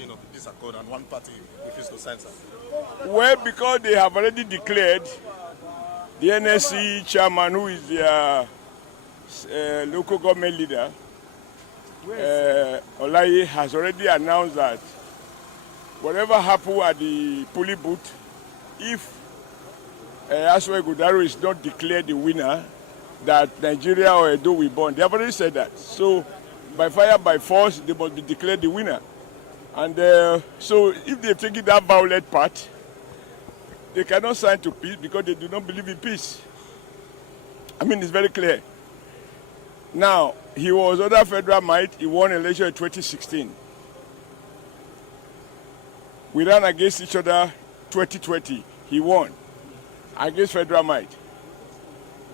signing of the peace accord and one party refused to sign, sir? Well, because they have already declared, the NSC chairman, who is their local government leader, Olaye, has already announced that whatever happens at the polling booth, if Aswa Godaro is not declared the winner, that Nigeria or Edo will burn. They have already said that. So, by fire, by force, they must be declared the winner. And so, if they've taken that violent part, they cannot sign to peace because they do not believe in peace. I mean, it's very clear. Now, he was under federal might. He won election in 2016. We ran against each other 2020. He won against federal might.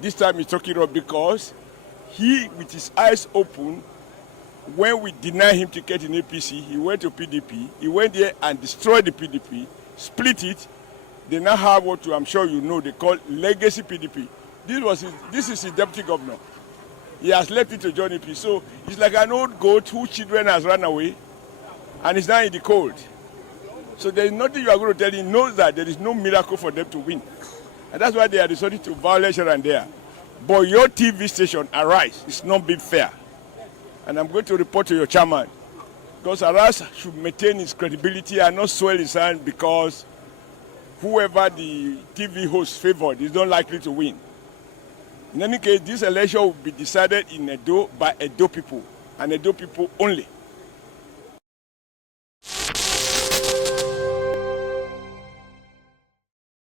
This time he's talking about because he, with his eyes open, when we denied him ticket in APC, he went to PDP. He went there and destroyed the PDP, split it. They now have what I'm sure you know they call legacy PDP. This is his deputy governor. He has left it to join AP. So it's like an old goat whose children has run away and is now in the cold. So there is nothing you are going to tell him. He knows that there is no miracle for them to win. And that's why they are resorting to violence here and there. But your TV station, Arise, is not being fair. And I'm going to report to your chairman. Because Arise should maintain his credibility and not swell his hand because whoever the TV host favored is not likely to win. In any case, this election will be decided in Edo by Edo people, and Edo people only.